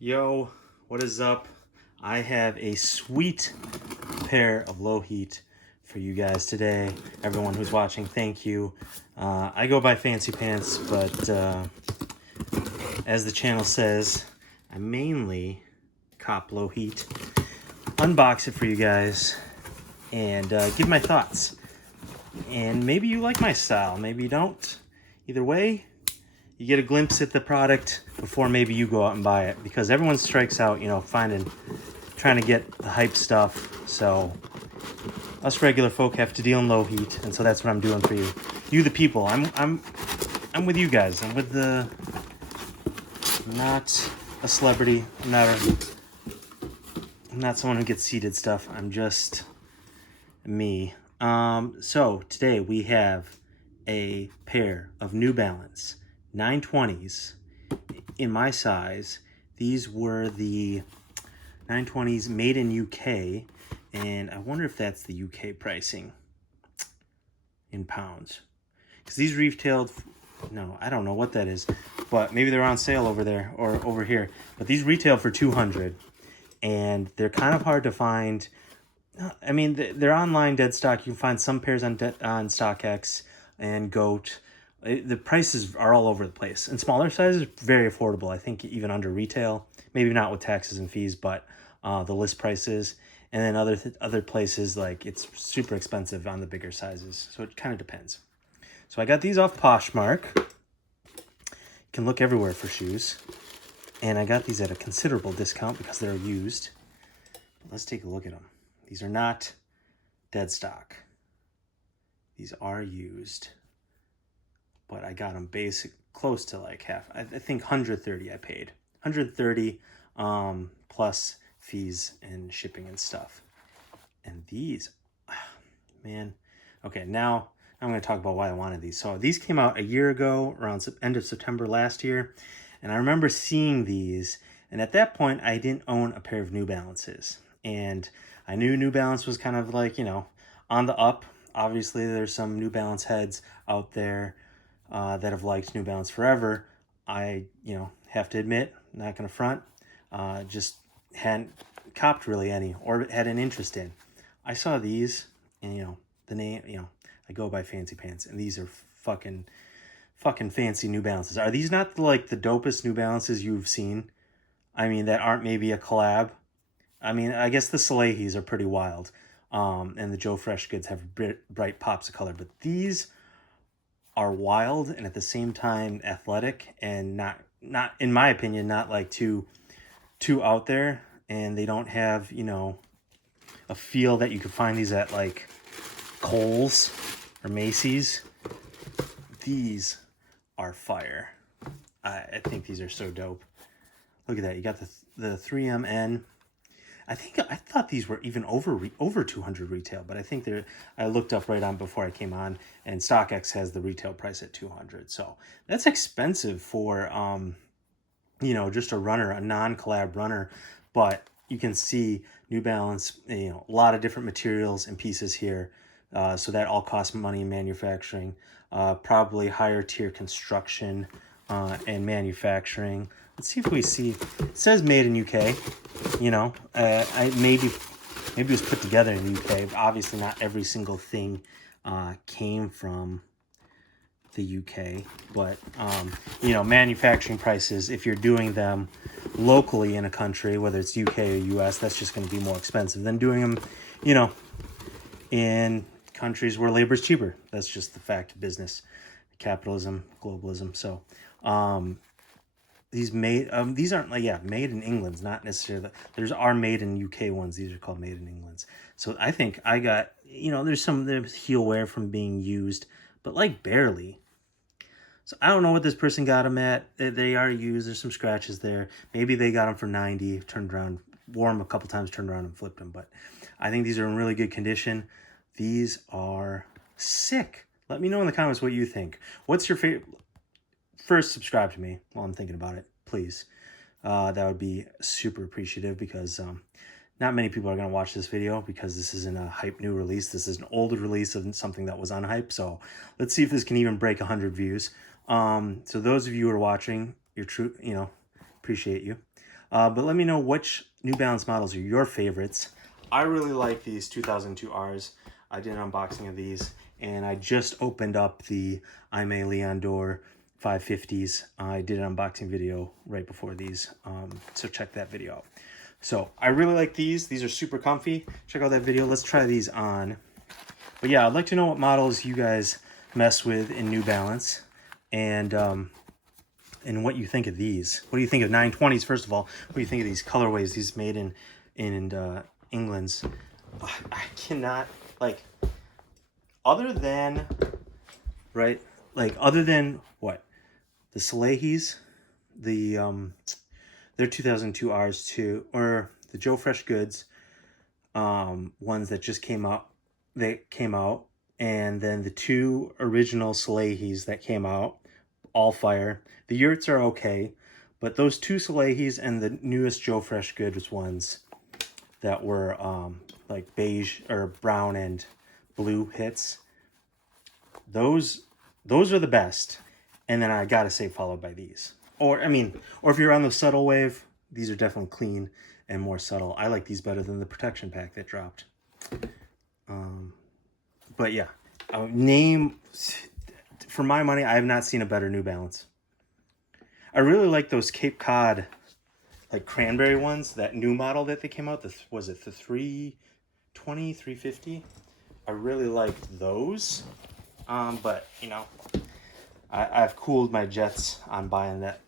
Yo, what is up? I have a sweet pair of Lowheat for you guys today. Everyone who's watching, thank you. I go by Fancy Pants, but as the channel says, I mainly cop Lowheat. Unbox it for you guys and give my thoughts. And maybe you like my style, maybe you don't. Either way, you get a glimpse at the product before maybe you go out and buy it, because everyone strikes out, trying to get the hype stuff. So us regular folk have to deal in low heat, and so that's what I'm doing for you. You the people. I'm with you guys. I'm with the not a celebrity. I'm not someone who gets seated stuff. I'm just me. So today we have a pair of New Balance 920s in my size. These were the 920s made in UK, and I wonder if that's the UK pricing in pounds, because these retailed, no, I don't know what that is, but maybe they're on sale over there or over here. But these retail for 200, and they're kind of hard to find. I mean, they're online dead stock. You can find some pairs on StockX and Goat. The prices are all over the place. And smaller sizes, very affordable. I think even under retail, maybe not with taxes and fees, but the list prices. And then other places, like, it's super expensive on the bigger sizes. So it kind of depends. So I got these off Poshmark. You can look everywhere for shoes. And I got these at a considerable discount because they're used. But let's take a look at them. These are not dead stock. These are used. But I got them close to like half. I think 130 I paid. 130 plus fees and shipping and stuff. And these, man. Okay, now I'm going to talk about why I wanted these. So these came out a year ago, around end of September last year. And I remember seeing these. And at that point, I didn't own a pair of New Balances. And I knew New Balance was kind of like, on the up. Obviously, there's some New Balance heads out there that have liked New Balance forever. I, have to admit, not going to front, just hadn't copped really any or had an interest in. I saw these, and, the name, I go by Fancy Pants, and these are fucking fancy New Balances. Are these not like the dopest New Balances you've seen? I mean, that aren't maybe a collab. I mean, I guess the Salehis are pretty wild, and the Joe Freshgoods have bright pops of color, but these are wild and at the same time athletic, and not in my opinion, not like too out there, and they don't have, a feel that you could find these at like Kohl's or Macy's. These are fire. I think these are so dope. Look at that. You got the 3MN. I thought these were even over 200 retail, but I think I looked up right on before I came on, and StockX has the retail price at 200. So that's expensive for just a runner, a non-collab runner. But you can see New Balance, a lot of different materials and pieces here. So that all costs money in manufacturing, probably higher tier construction and manufacturing. Let's see if we see. It says made in UK. Maybe it was put together in the UK. Obviously, not every single thing came from the UK. But manufacturing prices, if you're doing them locally in a country, whether it's UK or US, that's just going to be more expensive than doing them, in countries where labor is cheaper. That's just the fact of business, capitalism, globalism. So these aren't like, made in England's not necessarily. There's are made in UK ones. These are called made in England's. So I think I got, there's heel wear from being used, but like barely. So I don't know what this person got them at. They are used. There's some scratches there. Maybe they got them for 90, turned around, wore them a couple times, turned around and flipped them. But I think these are in really good condition. These are sick. Let me know in the comments what you think. What's your favorite? First, subscribe to me while I'm thinking about it, please. That would be super appreciative, because not many people are going to watch this video, because this isn't a hype new release. This is an old release of something that was on hype. So let's see if this can even break 100 views. So those of you who are watching, you're true, appreciate you. But let me know which New Balance models are your favorites. I really like these 2002 Rs. I did an unboxing of these, and I just opened up the I'm a Leon Dore 550s. I did an unboxing video right before these, so check that video out. So I really like these. These are super comfy. Check out that video. Let's try these on. But yeah, I'd like to know what models you guys mess with in New Balance, and what you think of these. What do you think of 920s, first of all? What do you think of these colorways, these made in England's? I cannot, like, other than, right, like, other than what? The Salehe's, the, their 2002 Rs too, or the Joe Fresh Goods, ones that just came out, and then the two original Salehe's that came out, all fire. The Yurts are okay, but those two Salehe's and the newest Joe Fresh Goods ones that were like beige or brown and blue hits, those are the best. And then I gotta say, followed by these. Or if you're on the subtle wave, these are definitely clean and more subtle. I like these better than the protection pack that dropped. But yeah, for my money, I have not seen a better New Balance. I really like those Cape Cod, like cranberry ones, that new model that they came out. Was it the 320, 350? I really liked those. But, I've cooled my jets on buying that,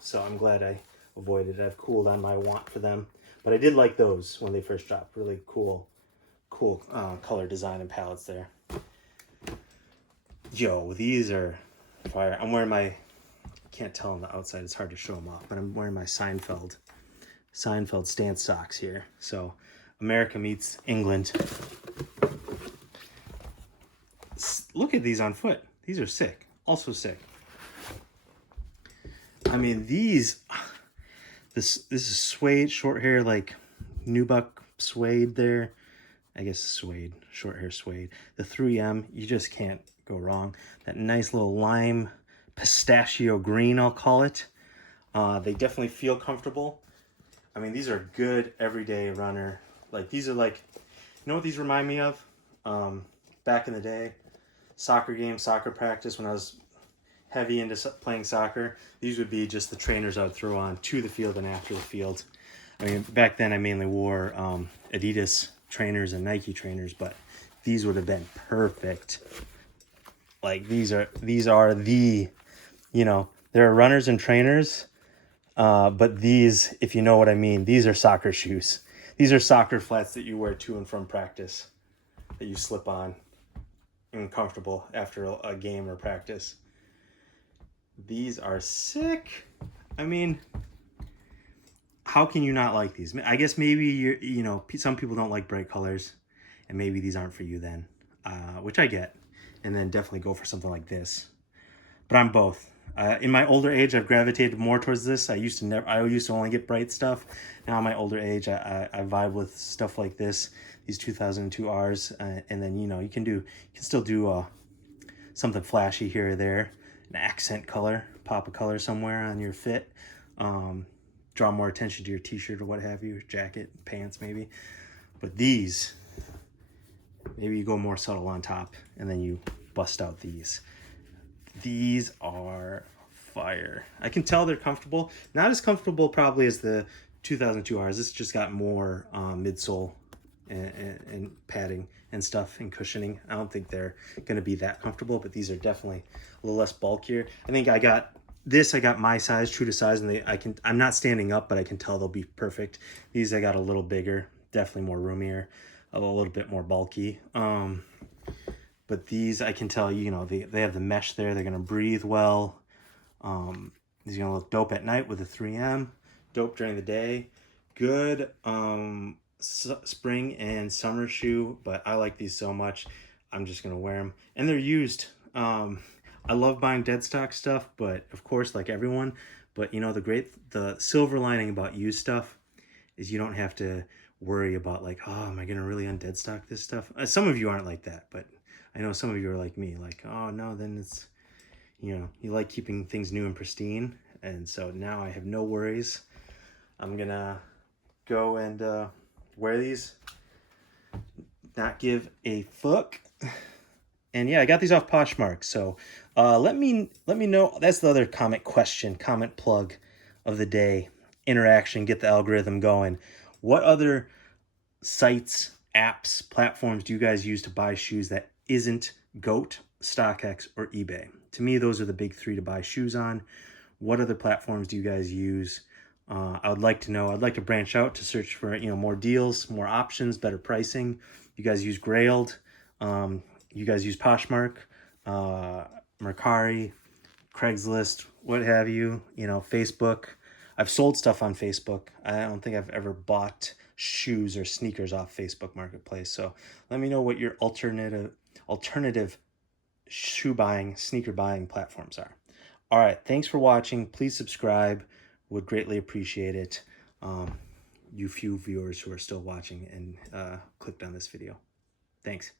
so I'm glad I avoided it. I've cooled on my want for them. But I did like those when they first dropped. Really cool color design and palettes there. Yo, these are fire. I'm wearing my, can't tell on the outside, it's hard to show them off, but I'm wearing my Seinfeld stance socks here. So America meets England. Look at these on foot. These are sick. Also sick. I mean, this is suede, short hair, like nubuck suede there. I guess suede, short hair suede. The 3M, you just can't go wrong. That nice little lime pistachio green, I'll call it. They definitely feel comfortable. I mean, these are good everyday runner. Like, these are like, you know what these remind me of? Back in the day, soccer game, soccer practice, when I was heavy into playing soccer, these would be just the trainers I would throw on to the field and after the field. I mean, back then I mainly wore Adidas trainers and Nike trainers, but these would have been perfect. Like, these are the, there are runners and trainers, but these, if you know what I mean, these are soccer shoes. These are soccer flats that you wear to and from practice, that you slip on and comfortable after a game or practice. These are sick. I mean, how can you not like these? I guess maybe some people don't like bright colors, and maybe these aren't for you then, which I get. And then definitely go for something like this. But I'm both. In my older age, I've gravitated more towards this. I used to only get bright stuff. Now in my older age, I vibe with stuff like this, these 2002 Rs, and then you can still do something flashy here or there, an accent color, pop a color somewhere on your fit, draw more attention to your t-shirt or what have you, jacket, pants maybe. But these, maybe you go more subtle on top, and then you bust out these. These are fire. I can tell they're comfortable. Not as comfortable probably as the 2002 Rs. This just got more midsole and padding and stuff and cushioning. I don't think they're going to be that comfortable, but these are definitely a little less bulkier. I think I got my size, true to size, and I'm not standing up, but I can tell they'll be perfect. These I got a little bigger, definitely more roomier, a little bit more bulky. But these, I can tell, they have the mesh there. They're going to breathe well. These are going to look dope at night with the 3M. Dope during the day. Good spring and summer shoe, but I like these so much. I'm just going to wear them. And they're used. I love buying dead stock stuff, but of course, like everyone. But, the silver lining about used stuff is you don't have to worry about, like, oh, am I going to really undead stock this stuff? Some of you aren't like that, but I know some of you are like me, like, oh no, then it's, you like keeping things new and pristine. And so now I have no worries. I'm gonna go and wear these, not give a fuck. And yeah, I got these off Poshmark. So let me know. That's the other comment plug of the day. Interaction, get the algorithm going. What other sites, apps, platforms do you guys use to buy shoes that isn't GOAT, StockX, or eBay? To me, those are the big three to buy shoes on. What other platforms do you guys use? I would like to know. I'd like to branch out to search for more deals, more options, better pricing. You guys use Grailed. You guys use Poshmark, Mercari, Craigslist, what have you. Facebook. I've sold stuff on Facebook. I don't think I've ever bought shoes or sneakers off Facebook Marketplace. So let me know what your alternative shoe buying, sneaker buying platforms are. All right, thanks for watching. Please subscribe. Would greatly appreciate it. You few viewers who are still watching and clicked on this video. Thanks.